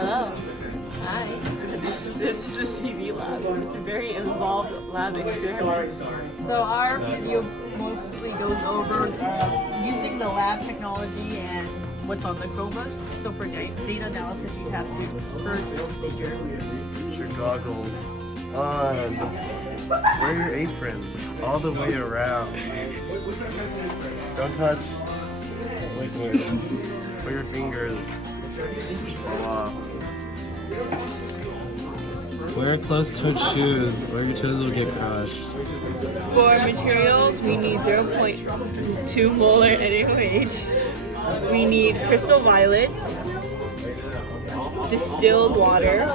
Hello. Hi. This is the CV lab. It's a very involved lab experiment. So our video mostly goes over using the lab technology and what's on the Chromebook. So for data analysis, you have to first procedure. Put your goggles on. Wear your apron all the way around. Don't touch liquid. Put your fingers all off. Wear closed-toed shoes or your toes will get crushed. For materials, we need 0.2 molar NaOH. We need crystal violet, distilled water,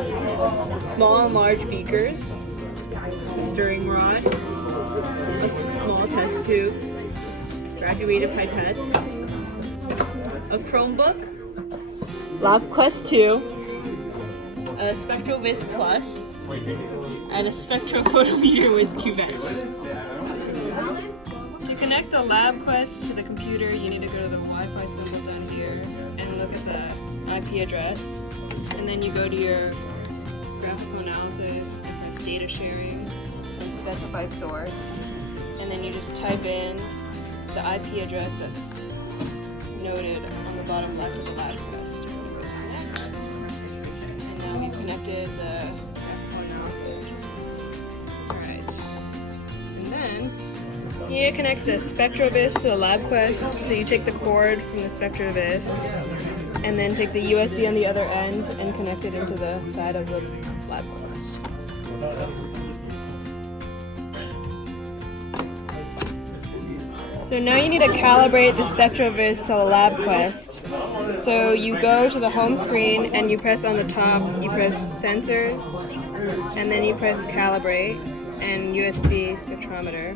small and large beakers, a stirring rod, a small test tube, graduated pipettes, a Chromebook, LabQuest 2, a SpectroVis Plus, and a spectrophotometer with cuvettes. To connect the LabQuest to the computer, you need to go to the Wi-Fi symbol down here and look at the IP address. And then you go to your graphical analysis and press data sharing and specify source. And then you just type in the IP address that's noted on the bottom left of the LabQuest. You press connect. And now we've connected the graphical analysis. Alright. And then you need to connect the SpectroVis to the LabQuest. So you take the cord from the SpectroVis and then take the USB on the other end and connect it into the side of the LabQuest. So now you need to calibrate the SpectroVis to the LabQuest. So you go to the home screen and you press on the top, you press sensors, and then you press calibrate and USB spectrometer,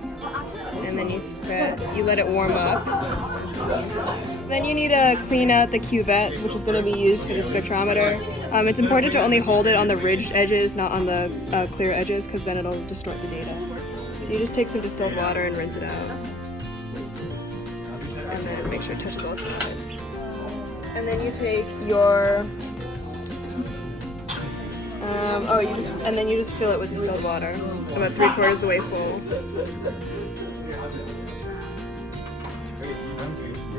and then you let it warm up. Then you need to clean out the cuvette, which is going to be used for the spectrometer. It's important to only hold it on the ridged edges, not on the clear edges, because then it'll distort the data. So you just take some distilled water and rinse it out. And then make sure it touches all sides. And then you take your, and then you just fill it with distilled water, about 3/4 of the way full.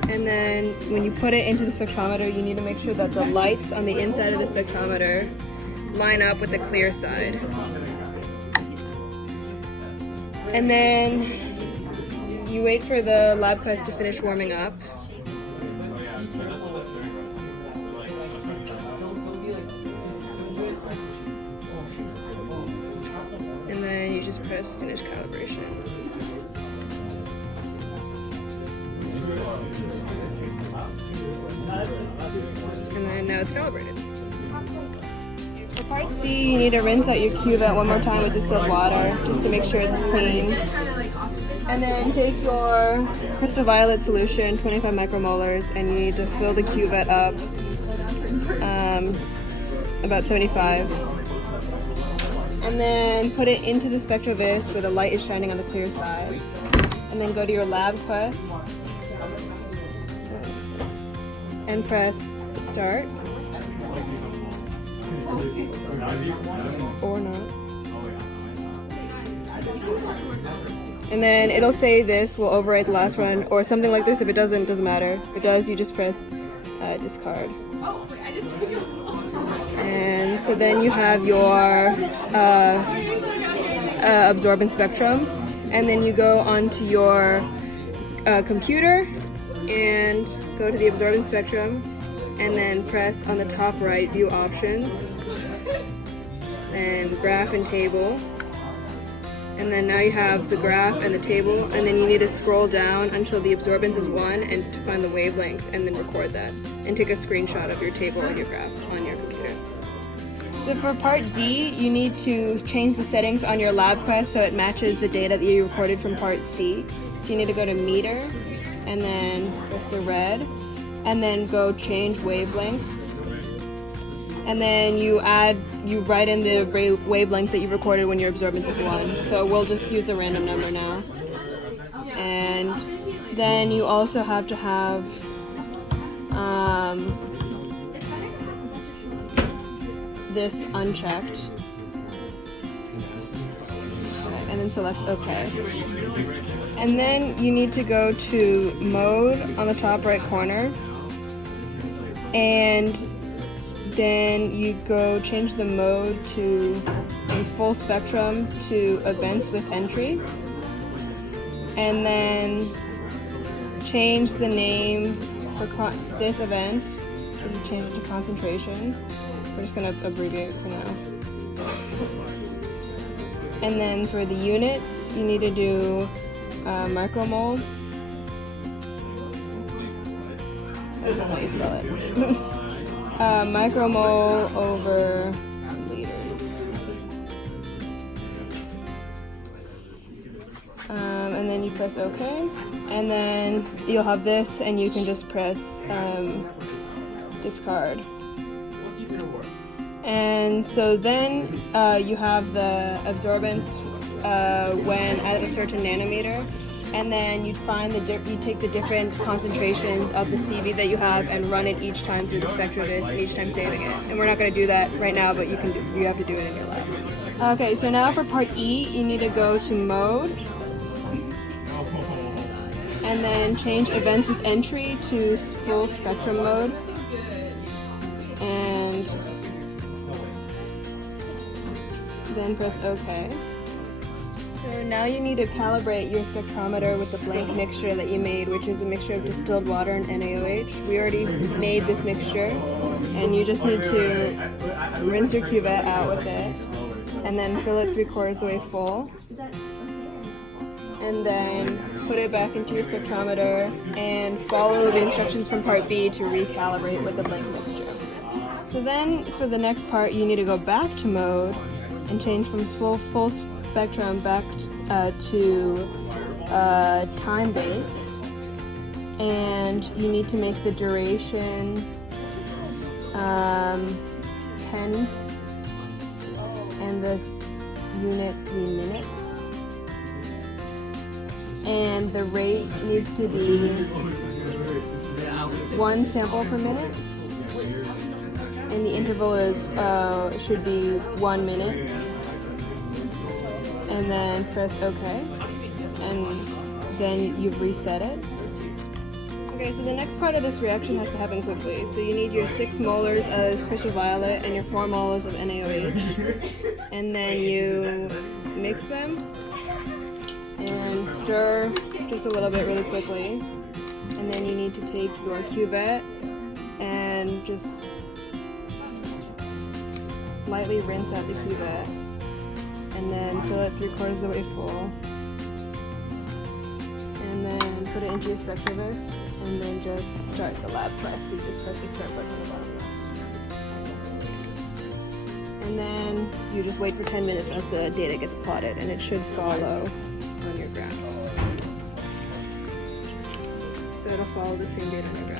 And then when you put it into the spectrometer, you need to make sure that the lights on the inside of the spectrometer line up with the clear side. And then you wait for the LabQuest to finish warming up. And then you just press finish calibration. And then now it's calibrated. For part C, you need to rinse out your cuvette one more time with distilled water just to make sure it's clean. And then take your crystal violet solution, 25 micromolars, and you need to fill the cuvette up about 75. And then put it into the SpectroVis where the light is shining on the clear side. And then go to your LabQuest and press start. Or not. And then it'll say this will overwrite the last run, or something like this. If it doesn't matter. If it does, you just press discard. And so then you have your absorbance spectrum, and then you go onto your computer and go to the absorbance spectrum, and then press on the top right view options and graph and table. And then now you have the graph and the table, and then you need to scroll down until the absorbance is 1 and to find the wavelength, and then record that and take a screenshot of your table and your graph on your computer. So for part D, you need to change the settings on your LabQuest so it matches the data that you recorded from part C. So you need to go to meter and then press the red and then go change wavelength. And then you write in the wavelength that you recorded when your absorbance is 1. So we'll just use a random number now. And then you also have to have this unchecked. And then select OK. And then you need to go to Mode on the top right corner. And then you go change the mode to a full spectrum to events with entry. And then change the name for this event. So you change it to concentration. We're just going to abbreviate for now. And then for the units, you need to do micromole. That's not how you spell it. Micromole over liters. And then you press OK. And then you'll have this, and you can just press discard. And so then you have the absorbance when at a certain nanometer, and then you find you take the different concentrations of the CV that you have and run it each time through the SpectraDisk, and each time saving it. And we're not going to do that right now, but you have to do it in your lab. Okay, so now for part E, you need to go to Mode, and then change Events with Entry to full spectrum mode, and then press OK. So now you need to calibrate your spectrometer with the blank mixture that you made, which is a mixture of distilled water and NaOH. We already made this mixture, and you just need to rinse your cuvette out with it, and then fill it 3/4 the way full. And then put it back into your spectrometer and follow the instructions from part B to recalibrate with the blank mixture. So then for the next part, you need to go back to Mode and change from full spectrum back to time-based, and you need to make the duration 10 and the unit 3 minutes, and the rate needs to be 1 sample per minute, and the interval is should be 1 minute. And then press OK, and then you've reset it. Okay, so the next part of this reaction has to happen quickly. So you need your 6 molars of crystal violet and your 4 molars of NaOH, and then you mix them and stir just a little bit really quickly. And then you need to take your cuvette and just lightly rinse out the cuvette, and then fill it 3/4 the way full, and then put it into your SpectraVis, and then just start the lab press. So you just press the start button on the bottom left, and then you just wait for 10 minutes as the data gets plotted, and it should follow on your graph. So it'll follow the same data on your graph.